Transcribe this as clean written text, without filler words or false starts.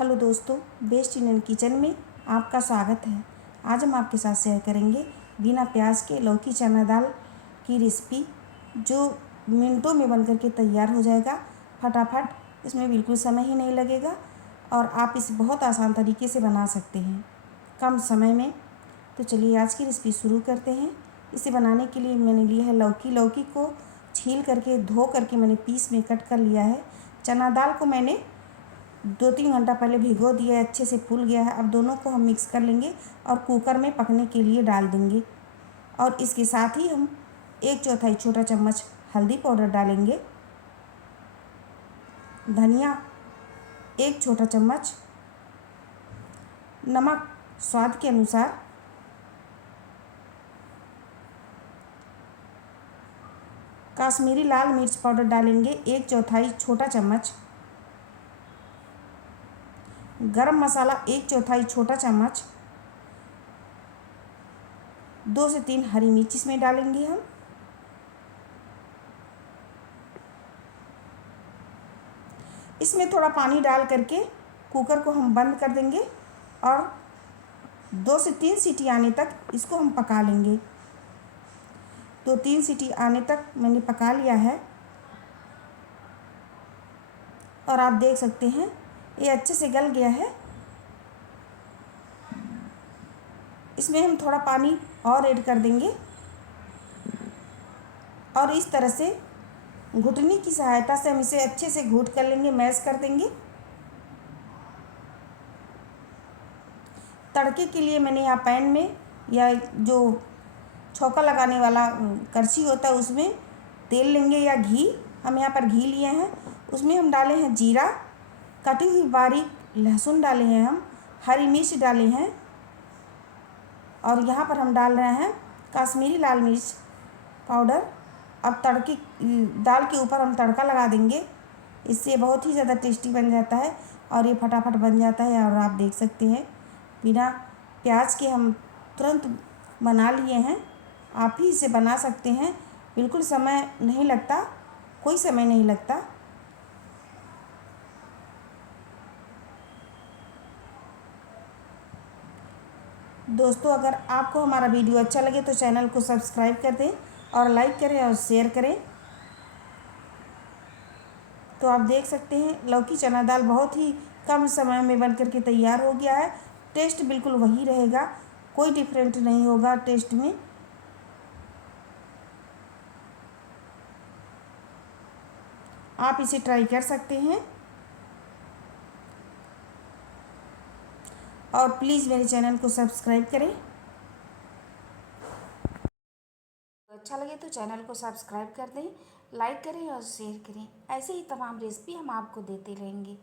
Hello दोस्तों, best Indian kitchen में आपका स्वागत है। आज हम आपके साथ शेयर करेंगे बिना प्याज के लौकी चना दाल की रेसिपी, जो मिनटों में बनकर के तैयार हो जाएगा फटाफट। इसमें बिल्कुल समय ही नहीं लगेगा और आप इसे बहुत आसान तरीके से बना सकते हैं कम समय में। तो चलिए आज की रेसिपी शुरू करते हैं। इसे बनाने के लिए मैंने लिया है लौकी को छील करके धो करके मैंने पीस में कट कर लिया है। चना दाल को मैंने 2-3 घंटा पहले भिगो दिया है, अच्छे से फूल गया है। अब दोनों को हम मिक्स कर लेंगे और कुकर में पकने के लिए डाल देंगे। और इसके साथ ही हम 1/4 छोटा चम्मच हल्दी पाउडर डालेंगे, धनिया 1 छोटा चम्मच, नमक स्वाद के अनुसार, काश्मीरी लाल मिर्च पाउडर डालेंगे 1/4 छोटा चम्मच, गरम मसाला 1/4 छोटा चम्मच, 2 से 3 हरी मिर्च इसमें डालेंगे हम। इसमें थोड़ा पानी डाल करके कुकर को हम बंद कर देंगे और 2 से 3 सीटी आने तक इसको हम पका लेंगे। 2-3 सीटी आने तक मैंने पका लिया है और आप देख सकते हैं ये अच्छे से गल गया है। इसमें हम थोड़ा पानी और ऐड कर देंगे और इस तरह से घुटनी की सहायता से हम इसे अच्छे से घूट कर लेंगे, मैश कर देंगे। तड़के के लिए मैंने यहाँ पैन में या जो छौंका लगाने वाला करछी होता है उसमें तेल लेंगे या घी, हम यहाँ पर घी लिए हैं। उसमें हम डाले हैं जीरा, कटी हुई बारीक लहसुन डाले हैं, हम हरी मिर्च डाले हैं और यहाँ पर हम डाल रहे हैं काश्मीरी लाल मिर्च पाउडर। अब तड़के दाल के ऊपर हम तड़का लगा देंगे, इससे बहुत ही ज़्यादा टेस्टी बन जाता है और ये फटाफट बन जाता है। और आप देख सकते हैं बिना प्याज के हम तुरंत बना लिए हैं। आप ही इसे बना सकते हैं, बिल्कुल समय नहीं लगता, कोई समय नहीं लगता। दोस्तों, अगर आपको हमारा वीडियो अच्छा लगे तो चैनल को सब्सक्राइब कर दें और लाइक करें और शेयर करें। तो आप देख सकते हैं लौकी चना दाल बहुत ही कम समय में बनकर के तैयार हो गया है। टेस्ट बिल्कुल वही रहेगा, कोई डिफरेंट नहीं होगा टेस्ट में। आप इसे ट्राई कर सकते हैं और प्लीज़ मेरे चैनल को सब्सक्राइब करें। अच्छा लगे तो चैनल को सब्सक्राइब कर दें, लाइक करें और शेयर करें। ऐसे ही तमाम रेसिपी हम आपको देते रहेंगे।